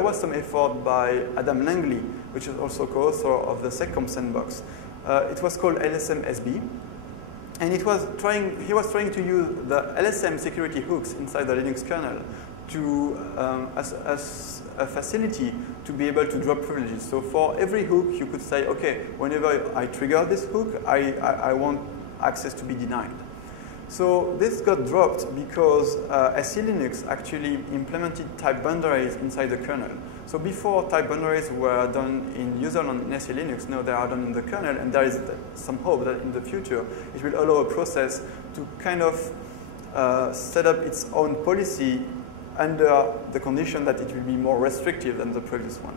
was some effort by Adam Langley, which is also co-author of the SecConf sandbox. It was called LSM-SB, and he was trying to use the LSM security hooks inside the Linux kernel to as a facility to be able to drop privileges. So for every hook, you could say, okay, whenever I trigger this hook, I want access to be denied. So this got dropped because SE Linux actually implemented type boundaries inside the kernel. So before, type boundaries were done in userland in SE Linux. Now they are done in the kernel, and there is some hope that in the future it will allow a process to kind of set up its own policy under the condition that it will be more restrictive than the previous one.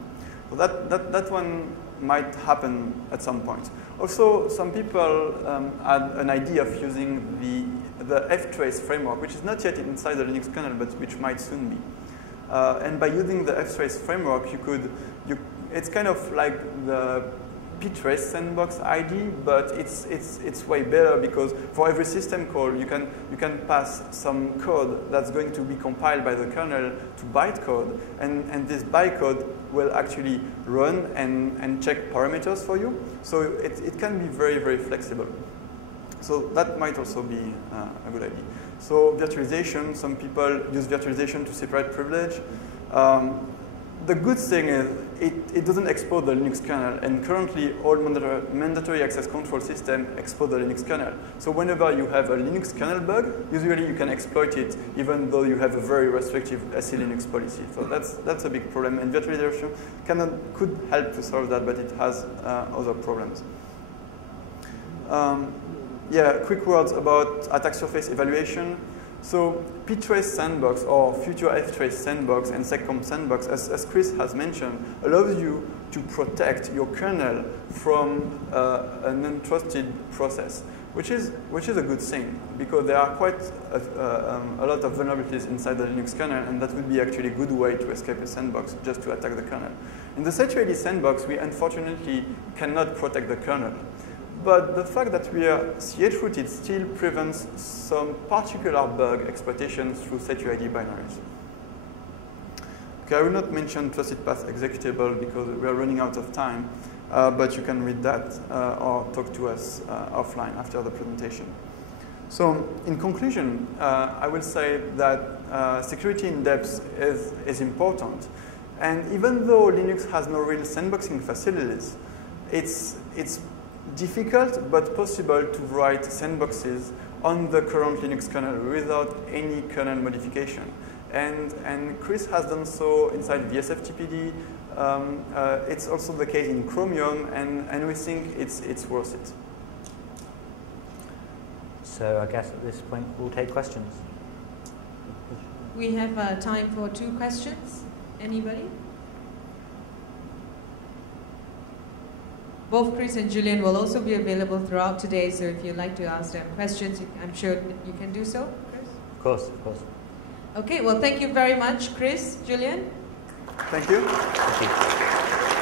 So that one might happen at some point. Also, some people had an idea of using the ftrace framework, which is not yet inside the Linux kernel, but which might soon be. And by using the ftrace framework, it's kind of like the ptrace sandbox ID, but it's way better because for every system call, you can pass some code that's going to be compiled by the kernel to bytecode, and this bytecode will actually run and check parameters for you. So it can be very, very flexible. So that might also be a good idea. So virtualization, some people use virtualization to separate privilege. The good thing is it doesn't expose the Linux kernel, and currently all mandatory access control systems expose the Linux kernel. So whenever you have a Linux kernel bug, usually you can exploit it even though you have a very restrictive SE Linux policy. So that's a big problem, and virtualization could help to solve that, but it has other problems. Yeah, quick words about attack surface evaluation. So ptrace sandbox or future ftrace sandbox and SecConf sandbox, as Chris has mentioned, allows you to protect your kernel from an untrusted process, which is a good thing because there are quite a lot of vulnerabilities inside the Linux kernel, and that would be actually a good way to escape a sandbox, just to attack the kernel. In the HITB sandbox, we unfortunately cannot protect the kernel. But the fact that we are ch-rooted still prevents some particular bug exploitation through HITB binaries. Okay, I will not mention trusted path executable because we are running out of time, but you can read that or talk to us offline after the presentation. So in conclusion, I will say that security in depth is important. And even though Linux has no real sandboxing facilities, it's difficult but possible to write sandboxes on the current Linux kernel without any kernel modification. And Chris has done so inside vsftpd. It's also the case in Chromium, and we think it's worth it. So I guess at this point we'll take questions. We have time for 2 questions. Anybody? Both Chris and Julien will also be available throughout today, so if you'd like to ask them questions, I'm sure that you can do so, Chris? Of course, of course. Okay, well, thank you very much, Chris, Julien. Thank you. Thank you.